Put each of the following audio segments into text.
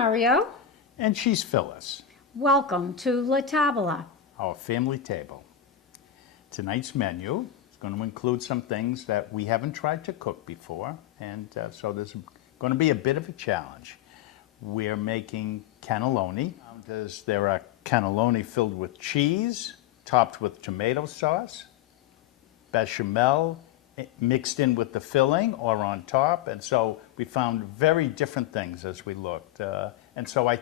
Mario. And she's Phyllis. Welcome to LaTabella. Our family table. Tonight's menu is going to include some things that we haven't tried to cook before, and so there's going to be a bit of a challenge. We're making cannelloni. There are cannelloni filled with cheese, topped with tomato sauce, bechamel, mixed in with the filling or on top, and so we found very different things as we looked. And so I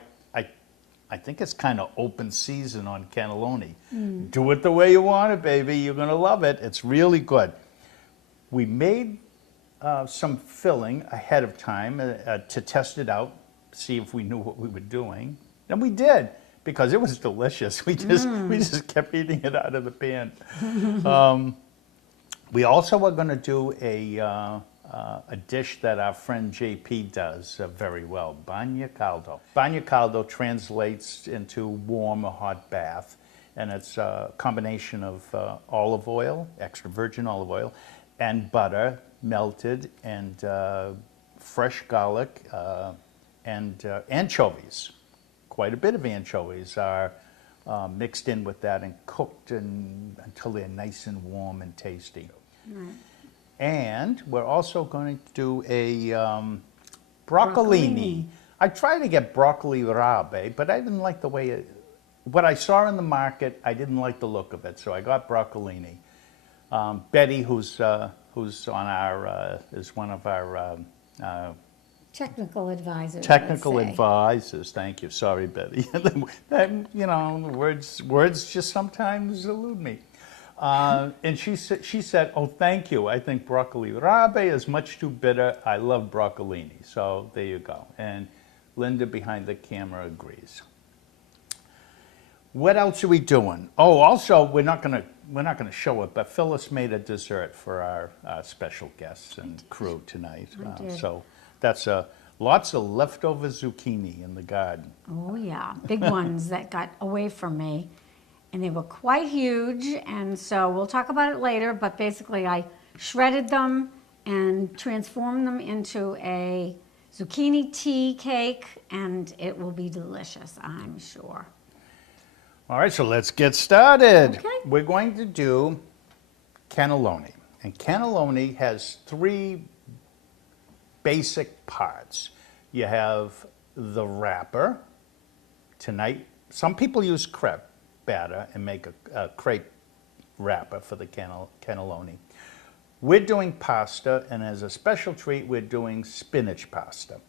think it's kind of open season on cannelloni. Do it the way you want it, baby. You're going to love it. It's really good. We made some filling ahead of time to test it out, see if we knew what we were doing. And we did, because it was delicious. We just kept eating it out of the pan. We also are going to do a dish that our friend JP does very well, bagna caldo. Bagna caldo translates into warm or hot bath, and it's a combination of olive oil, extra virgin olive oil, and butter melted, and fresh garlic, and anchovies. Quite a bit of anchovies are mixed in with that and cooked until they're nice and warm and tasty. Right. And we're also going to do a broccolini. I tried to get broccoli rabe, but I didn't like the way what I saw in the market, I didn't like the look of it, so I got broccolini. Betty, who's on our, is one of our Technical advisors. Technical advisors, thank you. Sorry, Betty. You know, words just sometimes elude me. And she said, oh, thank you. I think broccoli rabe is much too bitter. I love broccolini. So there you go. And Linda behind the camera agrees. What else are we doing? Oh, also, we're not gonna show it, but Phyllis made a dessert for our special guests and crew tonight. So that's lots of leftover zucchini in the garden. Oh yeah, big ones that got away from me. And they were quite huge, and so we'll talk about it later, but basically I shredded them and transformed them into a zucchini tea cake, and it will be delicious, I'm sure. All right, so let's get started. Okay. We're going to do cannelloni, and cannelloni has three basic parts. You have the wrapper. Tonight, some people use crepe batter and make a crepe wrapper for the cannelloni. We're doing pasta, and as a special treat, we're doing spinach pasta.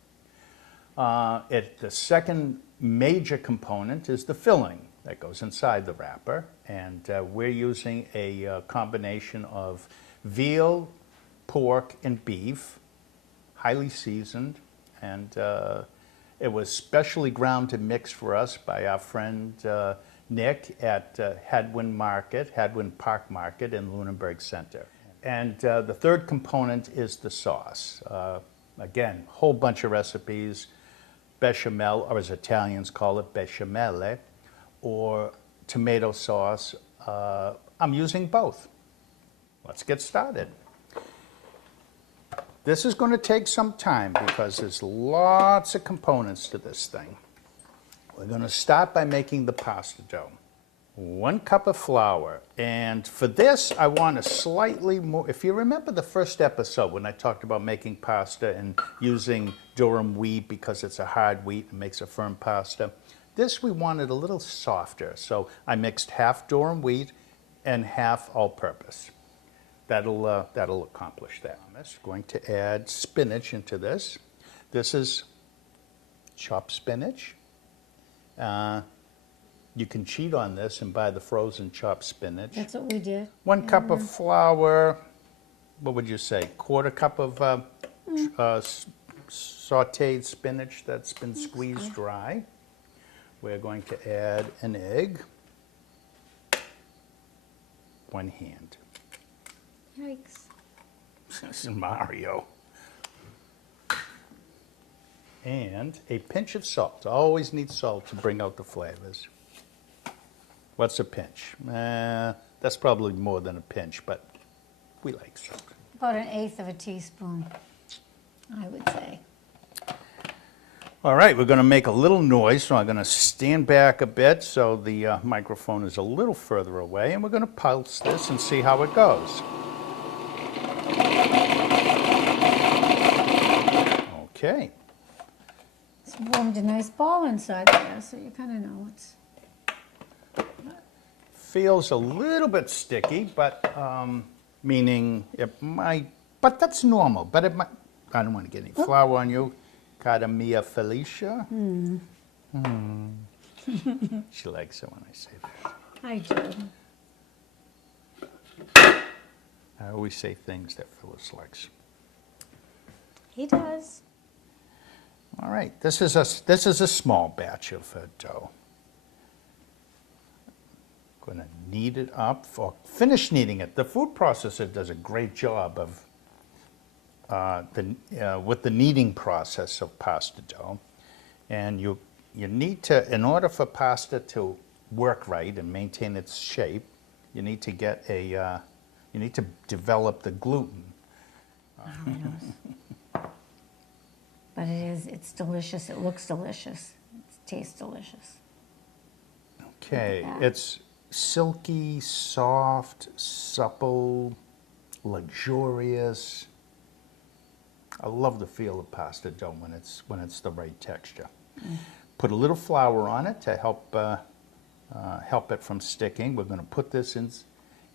The second major component is the filling that goes inside the wrapper, and we're using a combination of veal, pork, and beef, highly seasoned, and it was specially ground and mixed for us by our friend Nick at Hadwin Park Market in Lunenburg Center. And the third component is the sauce. Again, a whole bunch of recipes, bechamel, or as Italians call it, bechamele, or tomato sauce. I'm using both. Let's get started. This is going to take some time because there's lots of components to this thing. We're going to start by making the pasta dough. 1 cup of flour, and for this I want a slightly more, if you remember the first episode when I talked about making pasta and using durum wheat because it's a hard wheat and makes a firm pasta, this we wanted a little softer, so I mixed half durum wheat and half all-purpose. That'll accomplish that. I'm going to add spinach into this. This is chopped spinach. You can cheat on this and buy the frozen chopped spinach. That's what we did. 1 cup of flour, what would you say? 1/4 cup of sauteed spinach that's been squeezed dry. We're going to add an egg. 1 hand. Yikes. This is Mario. And a pinch of salt. Always need salt to bring out the flavors. What's a pinch? That's probably more than a pinch, but we like salt. About 1/8 of a teaspoon, I would say. All right, we're going to make a little noise, so I'm going to stand back a bit so the microphone is a little further away, and we're going to pulse this and see how it goes. Okay. It's formed a nice ball inside there, so you kind of know it's... Feels a little bit sticky, but meaning it might, but that's normal. But it might, I don't want to get any flour on you. Cara mia Felicia. She likes it when I say that. I do. I always say things that Phyllis likes. He does. All right, this is a small batch of dough. Going to knead it up, or finish kneading it. The food processor does a great job of with the kneading process of pasta dough, and you need to, in order for pasta to work right and maintain its shape, you need to get you need to develop the gluten. But it's delicious. It looks delicious. It tastes delicious. Okay, it's silky, soft, supple, luxurious. I love the feel of pasta dough when it's the right texture. Put a little flour on it to help it from sticking. We're going to put this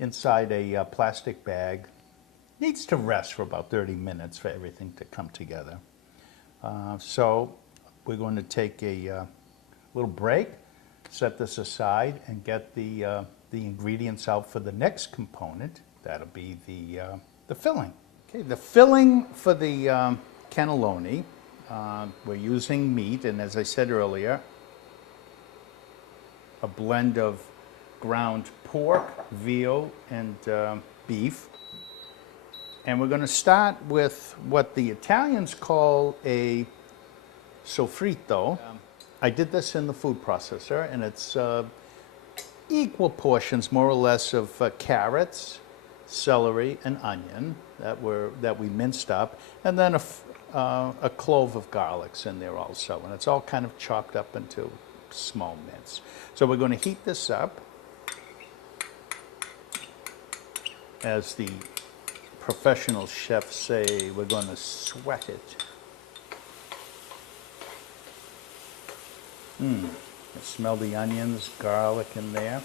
inside a plastic bag. Needs to rest for about 30 minutes for everything to come together. So we're going to take a little break, set this aside, and get the ingredients out for the next component. That'll be the filling. Okay, the filling for the cannelloni, we're using meat, and as I said earlier, a blend of ground pork, veal, and beef. And we're going to start with what the Italians call a sofrito. I did this in the food processor, and it's equal portions, more or less, of carrots, celery, and onion that we minced up, and then a clove of garlic's in there also, and it's all kind of chopped up into small mince. So we're going to heat this up as the professional chefs say. We're going to sweat it. I smell the onions, garlic in there.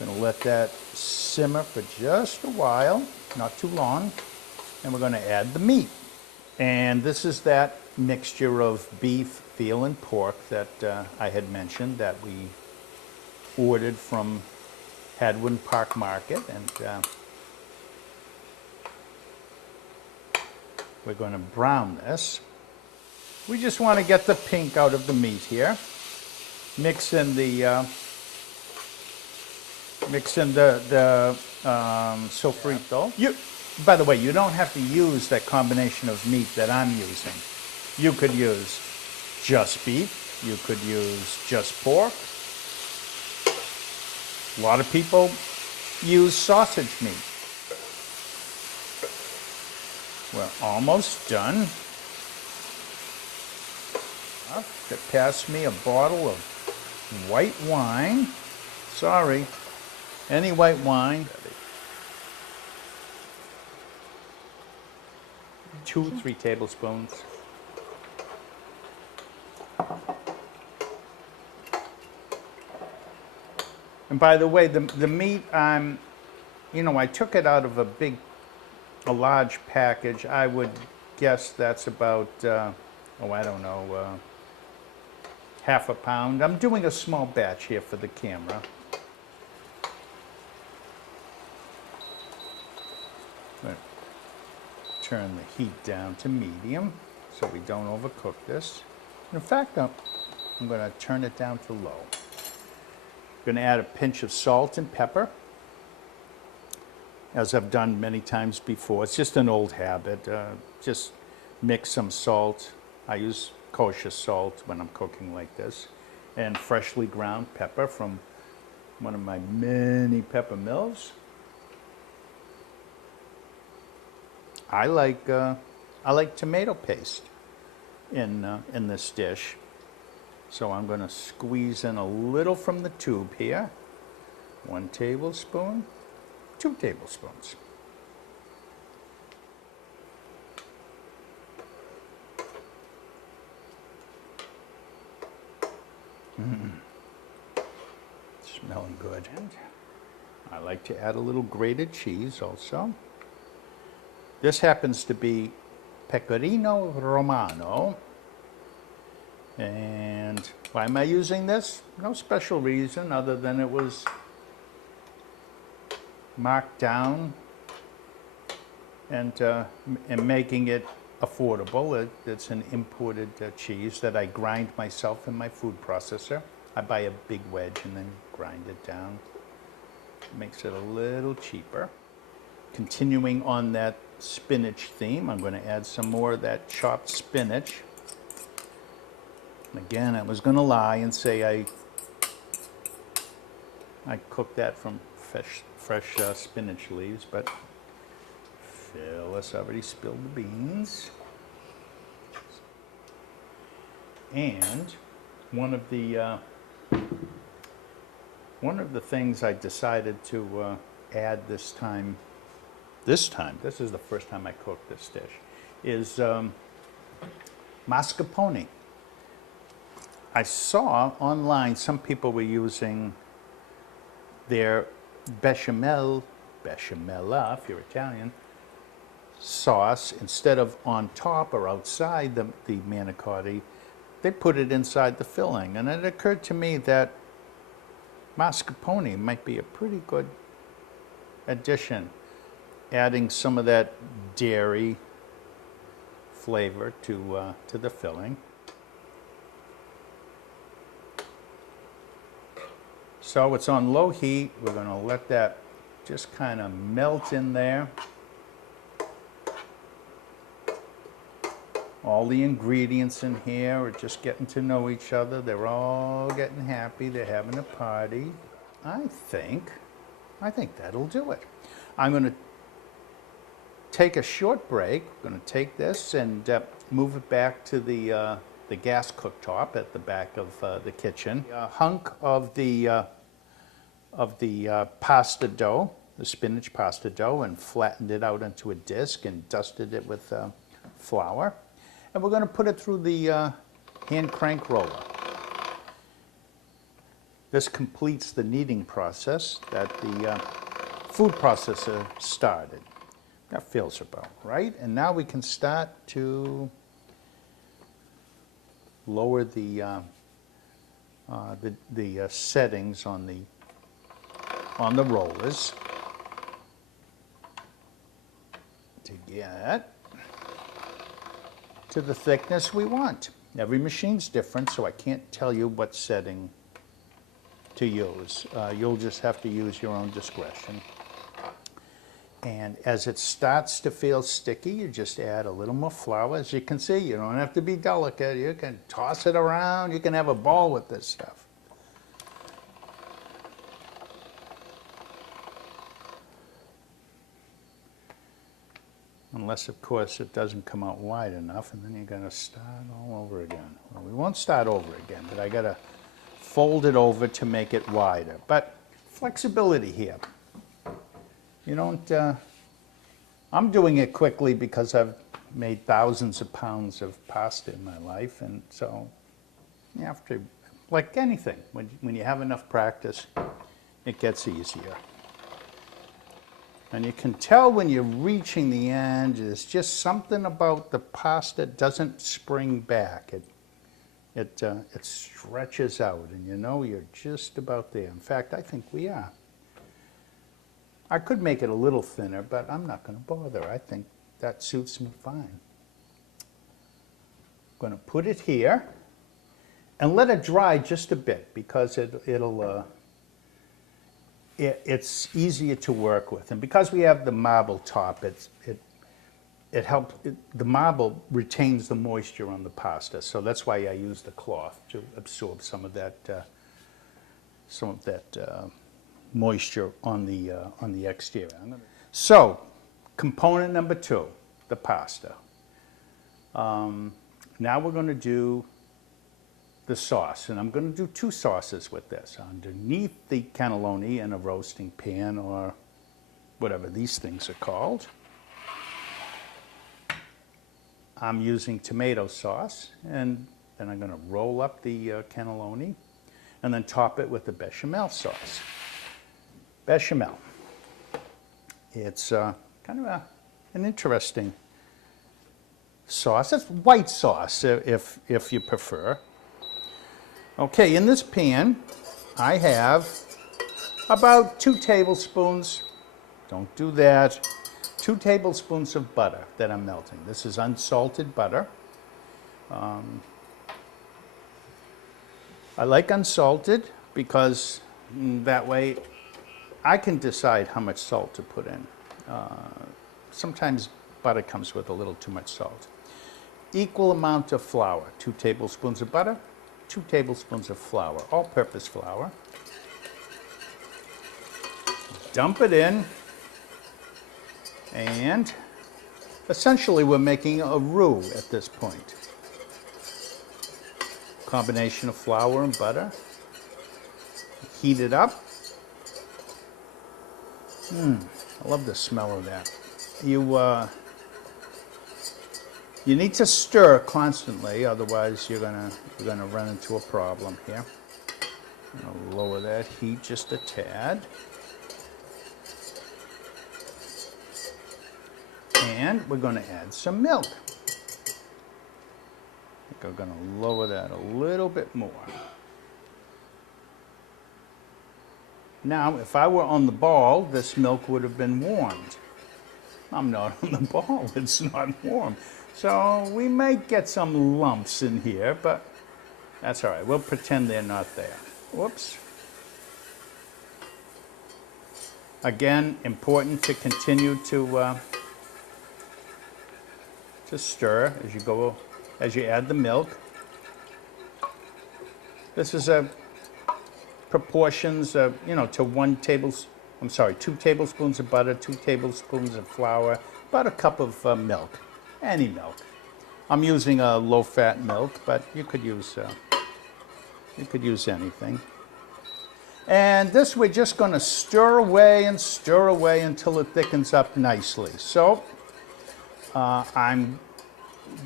I'm going to let that simmer for just a while, not too long, and we're going to add the meat. And this is that mixture of beef, veal, and pork that I had mentioned that we ordered from Hadwin Park Market, and we're going to brown this. We just want to get the pink out of the meat here. Mix in the sofrito. By the way, you don't have to use that combination of meat that I'm using. You could use just beef. You could use just pork. A lot of people use sausage meat. We're almost done. They passed me a bottle of white wine. Sorry, any white wine. 2-3 tablespoons. And by the way, the meat, I took it out of a large package. I would guess that's about, I don't know, half a pound. I'm doing a small batch here for the camera. Turn the heat down to medium so we don't overcook this. In fact, I'm going to turn it down to low. I'm going to add a pinch of salt and pepper, as I've done many times before. It's just an old habit. Just mix some salt. I use kosher salt when I'm cooking like this, and freshly ground pepper from one of my many pepper mills. I like I like tomato paste in this dish. So I'm going to squeeze in a little from the tube here. 1 tablespoon, 2 tablespoons. Smelling good. And I like to add a little grated cheese also. This happens to be Pecorino Romano. And why am I using this? No special reason other than it was marked down and making it affordable. It's an imported cheese that I grind myself in my food processor. I buy a big wedge and then grind it down. It makes it a little cheaper. Continuing on that spinach theme, I'm going to add some more of that chopped spinach. Again, I was going to lie and say I cooked that from fresh spinach leaves, but Phyllis already spilled the beans. And one of the things I decided to add this time, this is the first time I cooked this dish, is mascarpone. I saw online some people were using their bechamella, if you're Italian, sauce, instead of on top or outside the manicotti, they put it inside the filling. And it occurred to me that mascarpone might be a pretty good addition, adding some of that dairy flavor to the filling. So it's on low heat. We're going to let that just kind of melt in there. All the ingredients in here are just getting to know each other. They're all getting happy. They're having a party. I think that'll do it. I'm going to take a short break. I'm going to take this and move it back to the gas cooktop at the back of the kitchen. A hunk of the pasta dough, the spinach pasta dough, and flattened it out into a disc and dusted it with flour. And we're going to put it through the hand crank roller. This completes the kneading process that the food processor started. That feels about right. And now we can start to lower the settings on the rollers to get to the thickness we want. Every machine's different, so I can't tell you what setting to use. You'll just have to use your own discretion. And as it starts to feel sticky, you just add a little more flour. As you can see, you don't have to be delicate. You can toss it around. You can have a ball with this stuff. Unless, of course, it doesn't come out wide enough, and then you're going to start all over again. Well, we won't start over again, but I got to fold it over to make it wider. But flexibility here. You don't, I'm doing it quickly because I've made thousands of pounds of pasta in my life, and so you have to, like anything, when you have enough practice, it gets easier. And you can tell when you're reaching the end, there's just something about the pasta doesn't spring back. It stretches out, and you know you're just about there. In fact, I think we are. I could make it a little thinner, but I'm not going to bother. I think that suits me fine. I'm going to put it here and let it dry just a bit because it's easier to work with. And because we have the marble top, it helps, the marble retains the moisture on the pasta. So that's why I use the cloth to absorb some of that moisture on the exterior. So, component number 2, the pasta. Now we're going to do the sauce, and I'm going to do two sauces with this. Underneath the cannelloni in a roasting pan, or whatever these things are called, I'm using tomato sauce, and then I'm going to roll up the cannelloni and then top it with the bechamel sauce. Bechamel. It's kind of an interesting sauce. It's white sauce, if you prefer. Okay, in this pan, I have about 2 tablespoons, don't do that, 2 tablespoons of butter that I'm melting. This is unsalted butter. I like unsalted because that way I can decide how much salt to put in. Sometimes butter comes with a little too much salt. Equal amount of flour, 2 tablespoons of butter, 2 tablespoons of flour, all-purpose flour. Dump it in, and essentially we're making a roux at this point. Combination of flour and butter. Heat it up. I love the smell of that. You need to stir constantly, otherwise you're gonna run into a problem here. I'm gonna lower that heat just a tad. And we're gonna add some milk. I think I'm gonna lower that a little bit more. Now, if I were on the ball, this milk would have been warmed. I'm not on the ball, it's not warm. So we might get some lumps in here, but that's all right. We'll pretend they're not there. Whoops. Again, important to continue to stir as you add the milk. This is proportions of, to 2 tablespoons of butter, 2 tablespoons of flour, about a cup of milk, any milk. I'm using a low-fat milk, but you could use anything. And this we're just going to stir away until it thickens up nicely. So I'm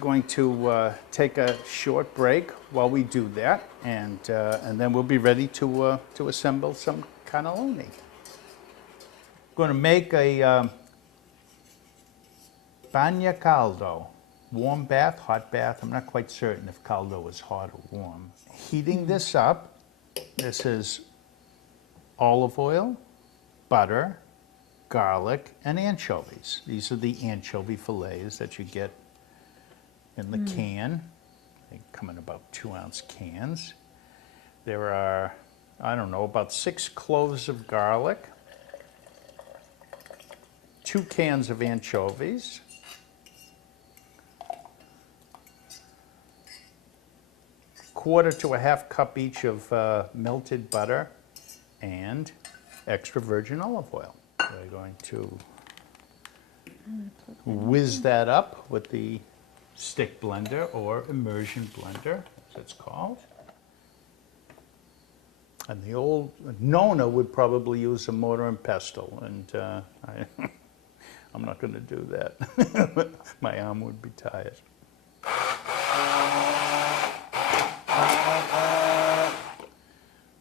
going to take a short break while we do that, and then we'll be ready to assemble some cannelloni. Going to make a bagna caldo, warm bath, hot bath. I'm not quite certain if caldo is hot or warm. Heating this up, this is olive oil, butter, garlic, and anchovies. These are the anchovy fillets that you get in the can. They come in about 2-ounce cans. There are, about 6 cloves of garlic, 2 cans of anchovies, quarter to a half cup each of melted butter and extra virgin olive oil. We're going to whiz that up with the stick blender, or immersion blender, as it's called. And the old Nona would probably use a mortar and pestle, and I'm not going to do that. My arm would be tired.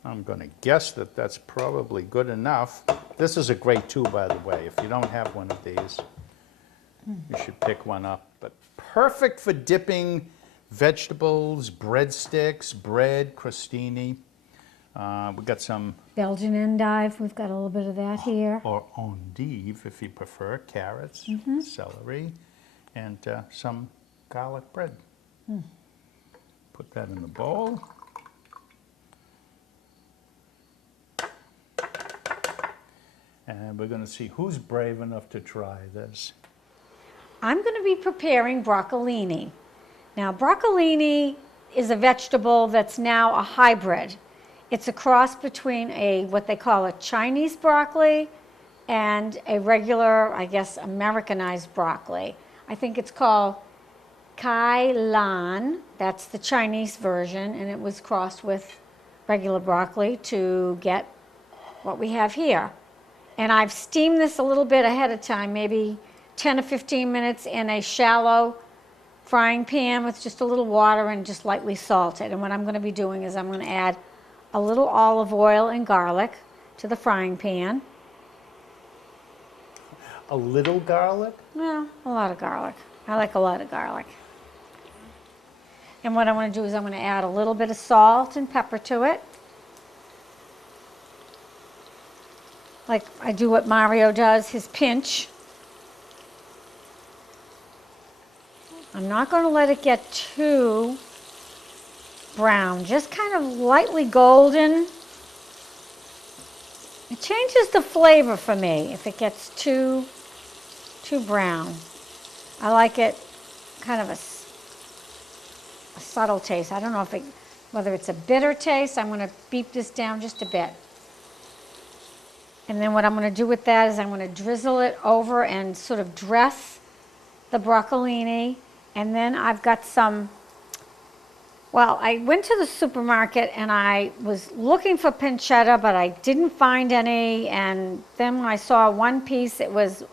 I'm going to guess that that's probably good enough. This is a great tool, by the way. If you don't have one of these, you should pick one up. But perfect for dipping vegetables, breadsticks, bread, crostini. We've got some Belgian endive, we've got a little bit of that here. Or endive, if you prefer, carrots, celery, and some garlic bread. Put that in the bowl. And we're going to see who's brave enough to try this. I'm going to be preparing broccolini. Now, broccolini is a vegetable that's now a hybrid. It's a cross between what they call a Chinese broccoli and a regular, I guess, Americanized broccoli. I think it's called kai lan. That's the Chinese version, and it was crossed with regular broccoli to get what we have here. And I've steamed this a little bit ahead of time, maybe 10 or 15 minutes in a shallow frying pan with just a little water and just lightly salted. And what I'm going to be doing is I'm going to add a little olive oil and garlic to the frying pan. A little garlic? Well, a lot of garlic. I like a lot of garlic. And what I want to do is I'm going to add a little bit of salt and pepper to it. Like I do what Mario does, his pinch. I'm not going to let it get too brown, just kind of lightly golden. It changes the flavor for me if it gets too brown. I like it kind of a subtle taste. I don't know whether it's a bitter taste. I'm going to beep this down just a bit. And then what I'm going to do with that is I'm going to drizzle it over and sort of dress the broccolini. And then I've got some, well, I went to the supermarket and I was looking for pancetta, but I didn't find any. And then when I saw one piece, it was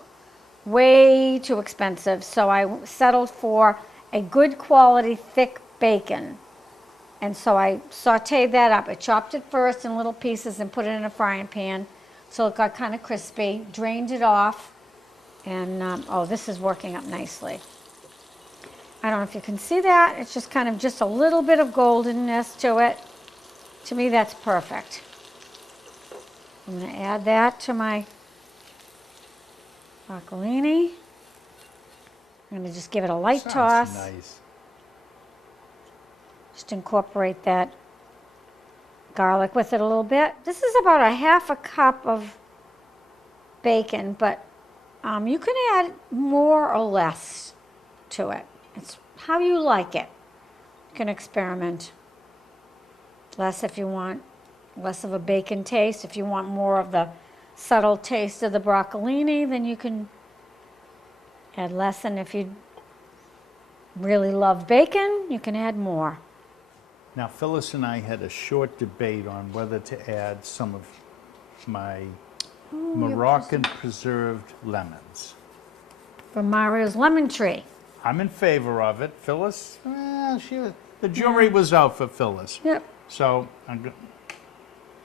way too expensive. So I settled for a good quality thick bacon. And so I sauteed that up. I chopped it first in little pieces and put it in a frying pan. So it got kind of crispy, drained it off. And, oh, this is working up nicely. I don't know if you can see that. It's just kind of just a little bit of goldenness to it. To me, that's perfect. I'm going to add that to my broccolini. I'm going to just give it a light toss. Sounds nice. Just incorporate that garlic with it a little bit. This is about a half a cup of bacon, but you can add more or less to it. It's how you like it. You can experiment. Less if you want less of a bacon taste. If you want more of the subtle taste of the broccolini, then you can add less. And if you really love bacon, you can add more. Now, Phyllis and I had a short debate on whether to add some of my Moroccan preserved lemons. From Mario's lemon tree. I'm in favor of it. Phyllis, the jury was out for Phyllis. Yep. So I'm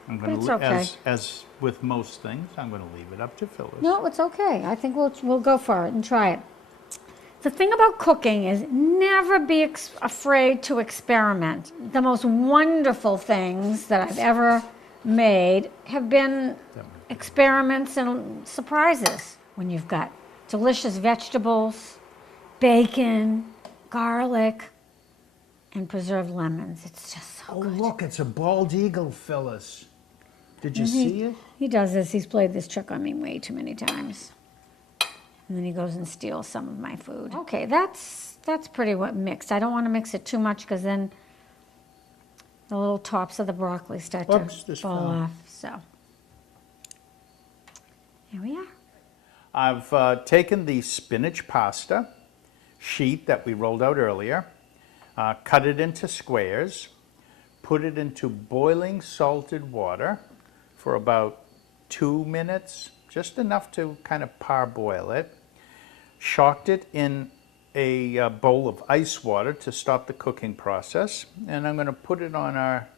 going It's to, okay. as with most things, I'm going to leave it up to Phyllis. No, it's okay. I think we'll go for it and try it. The thing about cooking is never be afraid to experiment. The most wonderful things that I've ever made have been experiments and surprises. When you've got delicious vegetables, bacon, garlic, and preserved lemons. It's just so Oh, good. look, it's a bald eagle, Phyllis. Did you see it? He does this. He's played this trick on me way too many times. And then he goes and steals some of my food. Okay, that's pretty mixed. I don't want to mix it too much because then the little tops of the broccoli start to fall off. So here we are. I've taken the spinach pasta sheet that we rolled out earlier, cut it into squares, put it into boiling salted water for about 2 minutes, just enough to kind of parboil it. Shocked it in a bowl of ice water to stop the cooking process, and I'm going to put it on our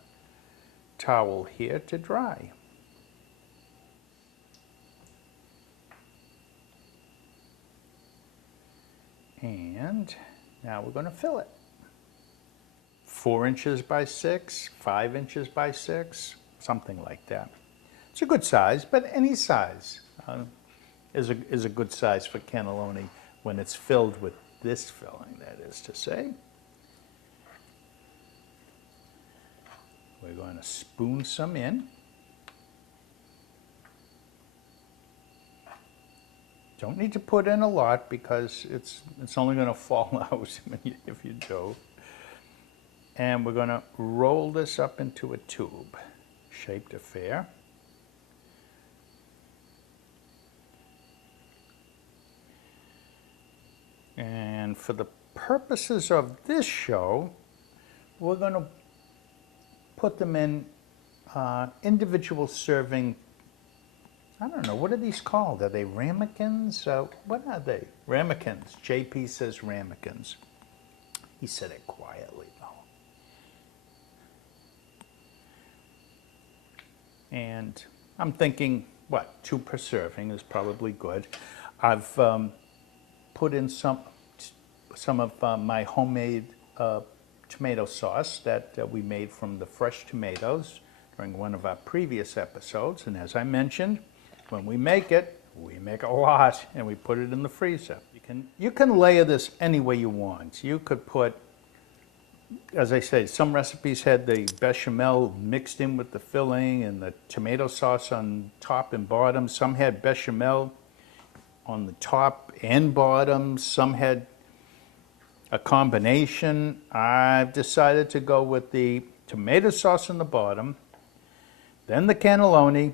towel here to dry. And now we're going to fill it. 4 inches by 6, 5 inches by 6, something like that. It's a good size, but any size is a good size for cannelloni when it's filled with this filling, that is to say. We're going to spoon some in. Don't need to put in a lot because it's only going to fall out if you do. And we're going to roll this up into a tube, shaped affair. And for the purposes of this show, we're going to put them in individual serving. I don't know, what are these called? Are they ramekins? What are they? Ramekins. JP says ramekins. He said it quietly, though. And I'm thinking, 2 per serving is probably good. I've put in some of my homemade tomato sauce that we made from the fresh tomatoes during one of our previous episodes. And as I mentioned, when we make a lot, and we put it in the freezer. You can layer this any way you want. You could put, as I say, some recipes had the bechamel mixed in with the filling and the tomato sauce on top and bottom. Some had bechamel on the top and bottom. Some had a combination. I've decided to go with the tomato sauce on the bottom, then the cannelloni,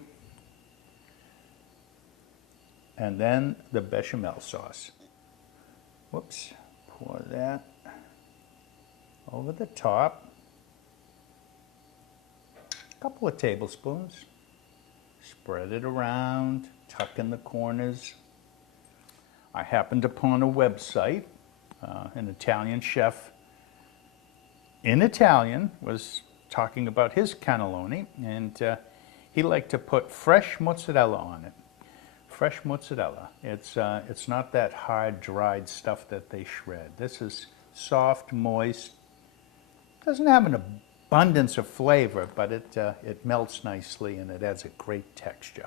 and then the bechamel sauce. Whoops, pour that over the top. A couple of tablespoons. Spread it around, tuck in the corners. I happened upon a website. An Italian chef in Italian was talking about his cannelloni, and he liked to put fresh mozzarella on it. Fresh mozzarella. It's not that hard, dried stuff that they shred. This is soft, moist. Doesn't have an abundance of flavor, but it melts nicely and it adds a great texture.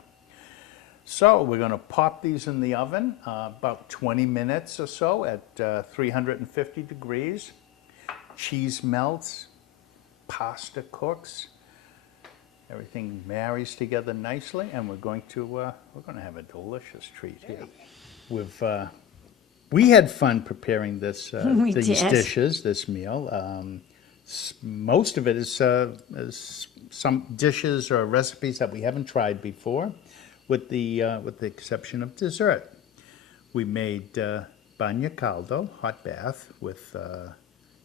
So we're going to pop these in the oven about 20 minutes or so at 350 degrees. Cheese melts, pasta cooks, everything marries together nicely, and we're going to have a delicious treat here. We had fun preparing these dishes, this meal. Most of it is some dishes or recipes that we haven't tried before, with the exception of dessert. We made bagna caldo, hot bath, with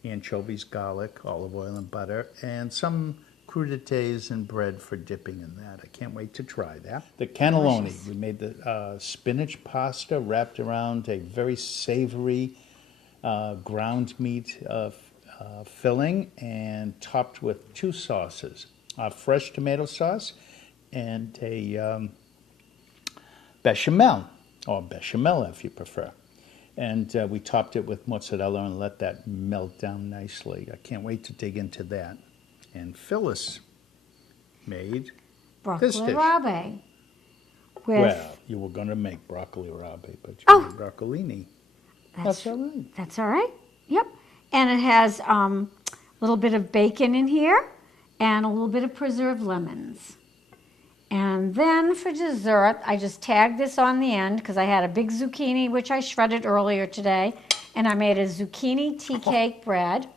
anchovies, garlic, olive oil, and butter, and some crudités and bread for dipping in that. I can't wait to try that. The cannelloni, delicious. We made the spinach pasta wrapped around a very savory ground meat filling and topped with 2 sauces, fresh tomato sauce and a bechamel, or bechamel if you prefer. And we topped it with mozzarella and let that melt down nicely. I can't wait to dig into that. And Phyllis made this dish. Broccoli rabe. Well, you were going to make broccoli rabe, but you made broccolini. That's all right. That's all right. Yep. And it has a little bit of bacon in here and a little bit of preserved lemons. And then for dessert, I just tagged this on the end because I had a big zucchini, which I shredded earlier today, and I made a zucchini tea cake bread.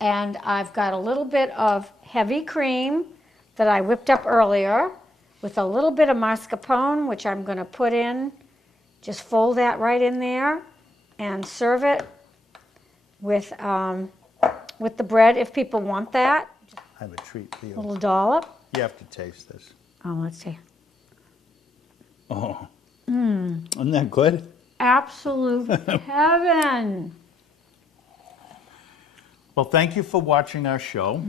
And I've got a little bit of heavy cream that I whipped up earlier with a little bit of mascarpone, which I'm going to put in. Just fold that right in there and serve it with the bread if people want that. I have a treat for you. A little dollop. You have to taste this. Oh, let's see. Oh. Isn't that good? Absolute heaven. Well, thank you for watching our show.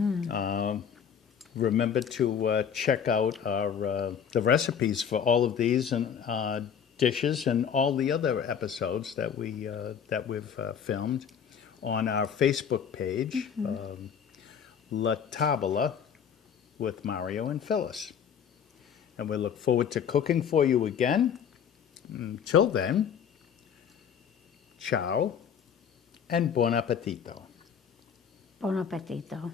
Remember to check out the recipes for all of these and dishes and all the other episodes that we've filmed on our Facebook page, LaTabella with Mario and Phyllis. And we look forward to cooking for you again. Until then, ciao and buon appetito. Buon appetito.